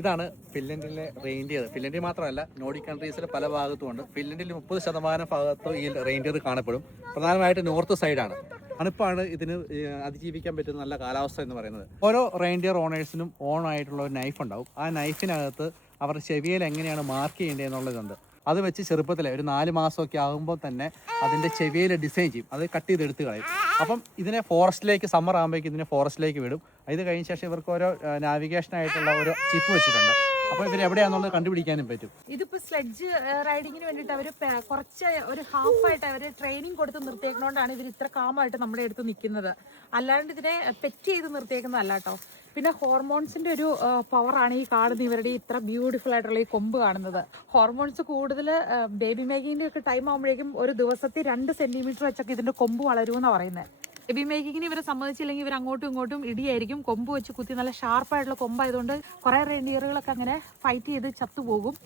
ഇതാണ് ഫിൻലൻഡിലെ റെയിൻഡിയർ ഫിൻലൻഡിൽ മാത്രമല്ല നോർഡിക് കൺട്രീസിലെ പല ഭാഗത്തും ഉണ്ട് ഫിൻലൻഡിൽ മുപ്പത് ശതമാനം ഭാഗത്ത് ഈ റെയിൻഡിയർ കാണപ്പെടും. പ്രധാനമായിട്ട് നോർത്ത് സൈഡാണ് തണുപ്പാണ് ഇതിന് അതിജീവിക്കാൻ പറ്റുന്ന നല്ല കാലാവസ്ഥ എന്ന് പറയുന്നത്. ഓരോ റെയിൻഡിയർ ഓണേഴ്സിനും ഓൺ ആയിട്ടുള്ള ഒരു നൈഫ് ഉണ്ടാവും. ആ നൈഫിനകത്ത് അവർ ചെവിയിൽ എങ്ങനെയാണ് മാർക്ക് ചെയ്യേണ്ടത് എന്നുള്ളതുണ്ട് അത് വെച്ച് ചെറുപ്പത്തിലെ ഒരു നാല് മാസമൊക്കെ ആകുമ്പോൾ തന്നെ അതിന്റെ ചെവിയിൽ ഡിസൈൻ ചെയ്യും. അത് കട്ട് ചെയ്ത് എടുത്ത് കളയും. അപ്പം ഇതിനെ ഫോറസ്റ്റിലേക്ക് സമ്മർ ആകുമ്പോഴേക്കും ഇതിനെ ഫോറസ്റ്റിലേക്ക് വിടും. ഇത് കഴിഞ്ഞ ശേഷം ഇവർക്ക് ഓരോ നാവിഗേഷനായിട്ടുള്ള ഓരോ ചിപ്പ് വെച്ചിട്ടുണ്ട്. അപ്പോൾ ഇവർ എവിടെയാണെന്നുള്ളത് കണ്ടുപിടിക്കാനും പറ്റും. ഇതിപ്പോ സ്ലെഡ്ജ് റൈഡിങ്ങിന് വേണ്ടിട്ട് അവർ കുറച്ച് ഒരു ഹാഫ് ആയിട്ട് അവർ ട്രെയിനിങ് കൊടുത്ത് നിർത്തിയേക്കുന്നോണ്ടാണ് ഇവർ ഇത്ര കാമായിട്ട് നമ്മുടെ അടുത്ത് നിൽക്കുന്നത് അല്ലാണ്ട് ഇതിനെ പെറ്റ് ചെയ്ത് നിർത്തിയേക്കുന്നതല്ല കേട്ടോ. പിന്നെ ഹോർമോൺസിന്റെ ഒരു പവറാണ് ഈ കാണുന്ന ഇവരുടെ ഇത്ര ബ്യൂട്ടിഫുൾ ആയിട്ടുള്ള ഈ കൊമ്പ് കാണുന്നത്. ഹോർമോൺസ് കൂടുതൽ ബേബി മേക്കിങ്ങിന്റെ ഒക്കെ ടൈം ആകുമ്പോഴേക്കും ഒരു ദിവസത്തിൽ രണ്ട് സെന്റിമീറ്റർ വെച്ചൊക്കെ ഇതിന്റെ കൊമ്പ് വളരുമെന്നാണ് പറയുന്നത് ബേബി മേക്കിങ്ങിന് ഇവരെ സംബന്ധിച്ചില്ലെങ്കിൽ ഇവർ അങ്ങോട്ടും ഇങ്ങോട്ടും ഇടിയായിരിക്കും. കൊമ്പ് വെച്ച് കുത്തി നല്ല ഷാർപ്പായിട്ടുള്ള കൊമ്പായതുകൊണ്ട് കുറേ റെയിൻഡിയറുകളൊക്കെ അങ്ങനെ ഫൈറ്റ് ചെയ്ത് ചത്തുപോകും